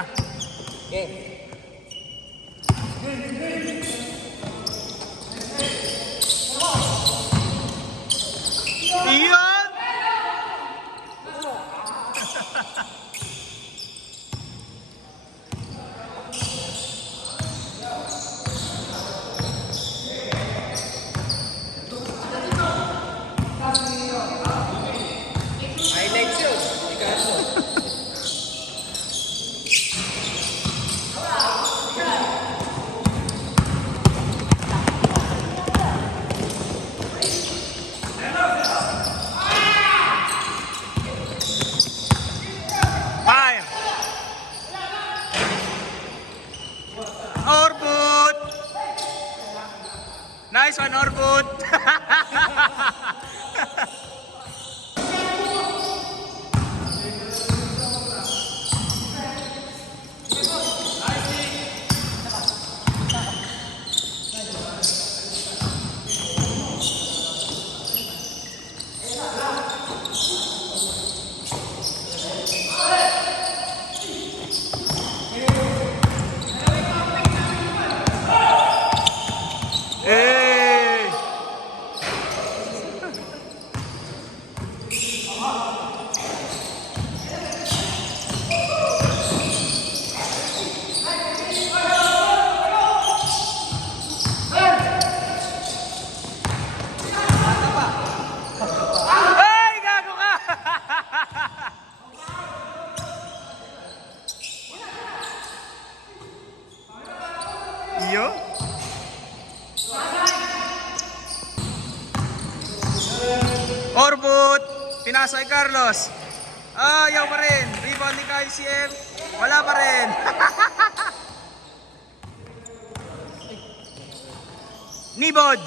na. Iyon! Highlights yun. Fire! Orbut! Nice one, Orbut! Hey! Ay, gago ka! Iyo? Orbut! Pinasa kay Carlos. Ayaw pa rin. Rebound ni Kyle CM. Wala pa rin. Niboj.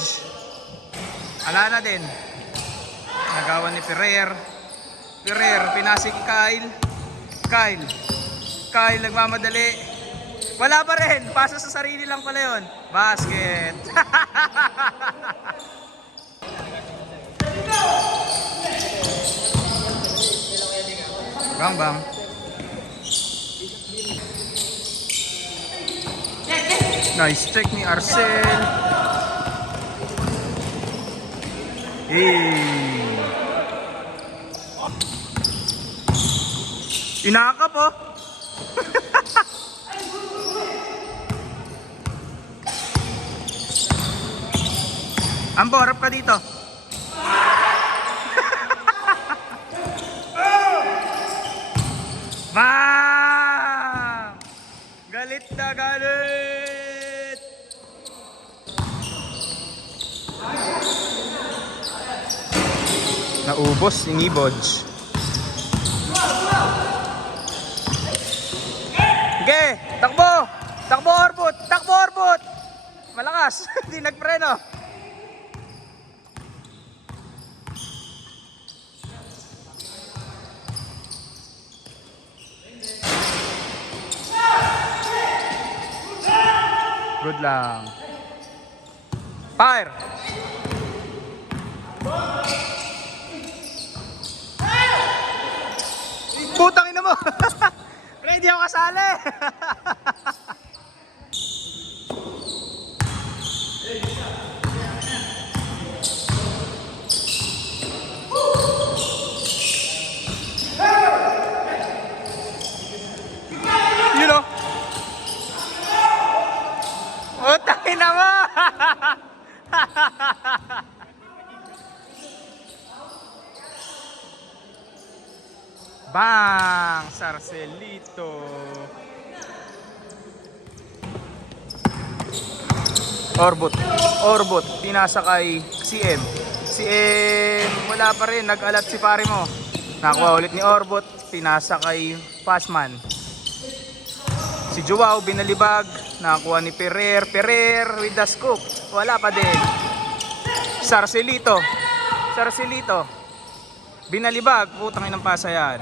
Wala na din. Nagawan ni Ferrer. Ferrer, pinasa kay Kyle. Kyle nagmamadali. Wala pa rin. Pasa sa sarili lang pala yun. Basket. Bang bang. Nice check ni Arcel. Inakap oh. Ambo, harap ka dito. Bam! Galit na galit! Naubos yung Iboj. Sige, takbo! Takbo Orbut! Takbo Orbut! Malakas, hindi nagpreno. Good lang. Fire! Putang ina mo! Ready ako kasali! You know? Putang ina mo! Bang! Sarcelito. Orbut. Pinasa kay CM. Wala pa rin. Nag-alat si pare mo. Nakuha ulit ni Orbut. Pinasa kay Passman. Si Joao binalibag. Nakakuha ni Ferrer with the scoop. Wala pa din. Sarcelito. Binalibag. Putang inang pasa yan.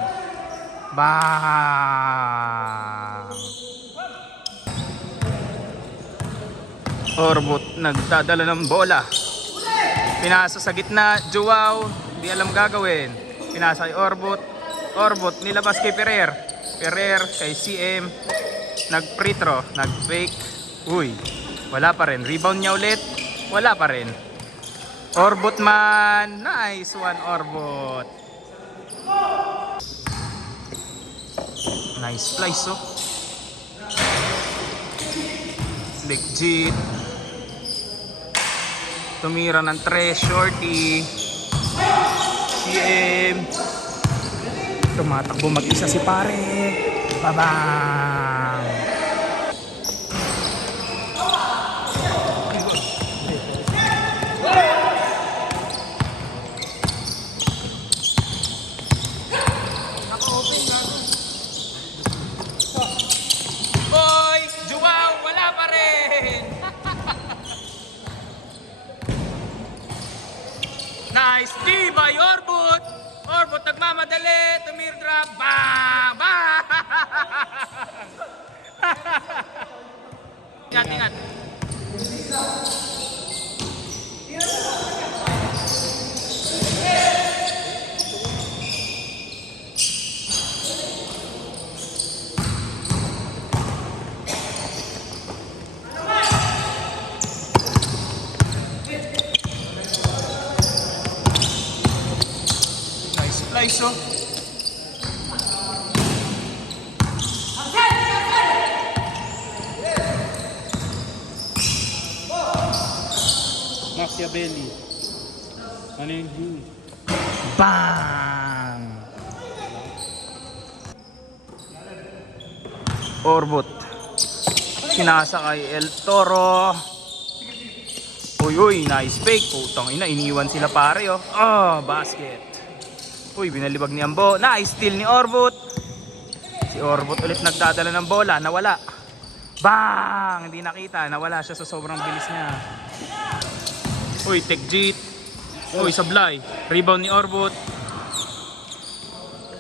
Bang! Orbut nagdadala ng bola. Pinasa sa gitna. Joao. Hindi alam gagawin. Pinasa kay Orbut. Nilabas kay Ferrer. Ferrer, kay CM. Nag-free throw, nag-fake. Uy, wala pa rin. Rebound niya ulit, wala pa rin. Orbot man. Nice one, Orbot. Nice slice, oh. Legit. Tumira ng 3, shorty. CM. Tumatakbo mag-isa si pare. Babang! Boy! Juwaw! Wala pa rin! Nice D by Orbot! Orbot nagmamadali! Tumir drop! Bang! Bang! Ingat, ingat! Nice slice, oh! Machiavelli. Ano yung blue? Bang! Orbot. Kinasa kay El Toro. Uy, uy, nice fake. Putang ina, iniwan sila pare, oh. Oh, basket. Uy, binalibag ni Ambo. Nice steal ni Orbot. Si Orbot ulit nagdadala ng bola. Nawala. Bang! Hindi nakita. Nawala siya sa sobrang bilis niya. Uy, Tekjit. Uy, sablay. Rebound ni Orbot.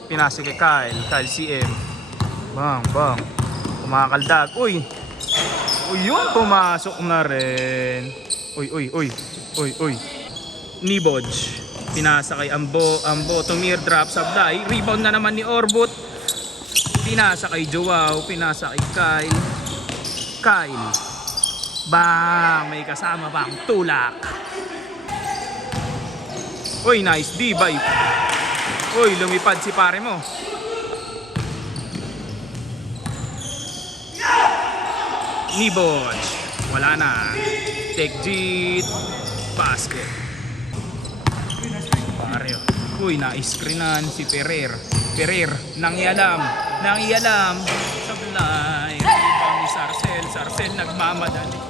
Pinasa kay Kyle. Kyle CM. Bang, bang. Kumakaldag. Uy. Uy, yun. Pumasok na rin. Uy, uy, uy. Uy, uy. Niboj. Pinasa kay Ambo. Ambo, tumir drop, sablay. Rebound na naman ni Orbot. Pinasa kay Joao. Pinasa kay Kyle. Kyle. Bang! May kasama bang tulak. Uy, nice D by. Uy, lumipad si pare mo. Niboj. Wala na. Tekjit. Basket. Pare. Uy, na-screenan si Ferrer. Ferrer, nangialam. Nangialam. Sablay. Rebound ni Sarcel. Sarcel nagmamadali.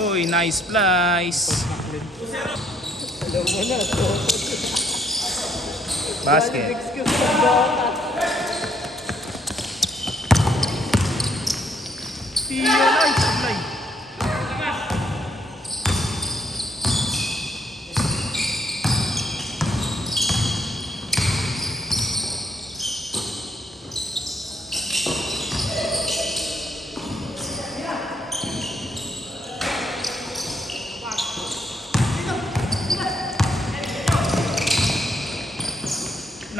Uy, nice slice. Basket. Tiyalay, sablay.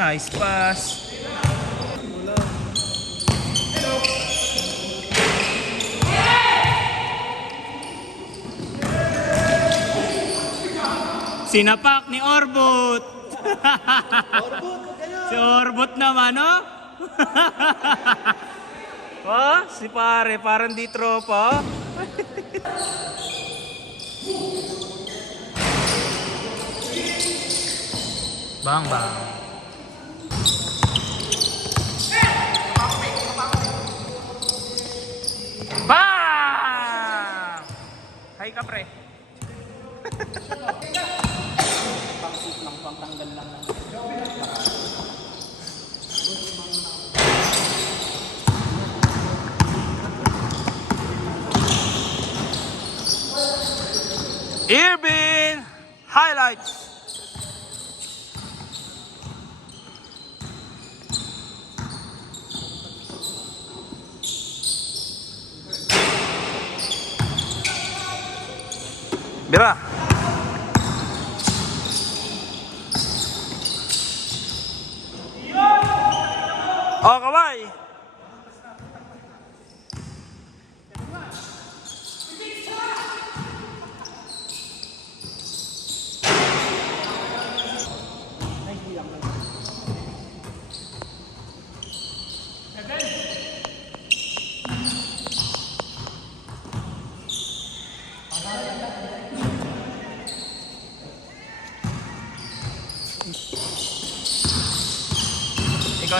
Nice pass. Sinapak ni Orbot. Si Orbot naman, oh. Oh, si pare, parang di tropa. Bang, bang. Bang! Hay ka, pre. Irvin highlights. Bira.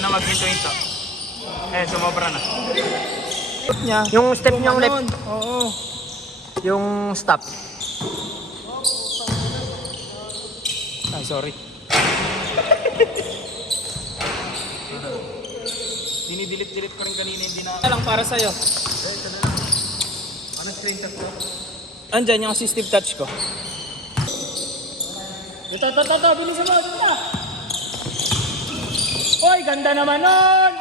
na mag-hinto-hinto. Sumobra na. Niya. Yung step niyang left. Oo. Yung stop. Ay, sorry. Dinidelete ko rin kanina, hindi na... lang para sa'yo. Anong screen tap ko? Andyan yung assistive touch ko. Ito, bilisan mo, ito na. Oy, ganda naman nun!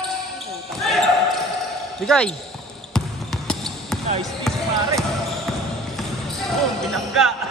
Bigay. Nice piece, pare. Oh, binangga.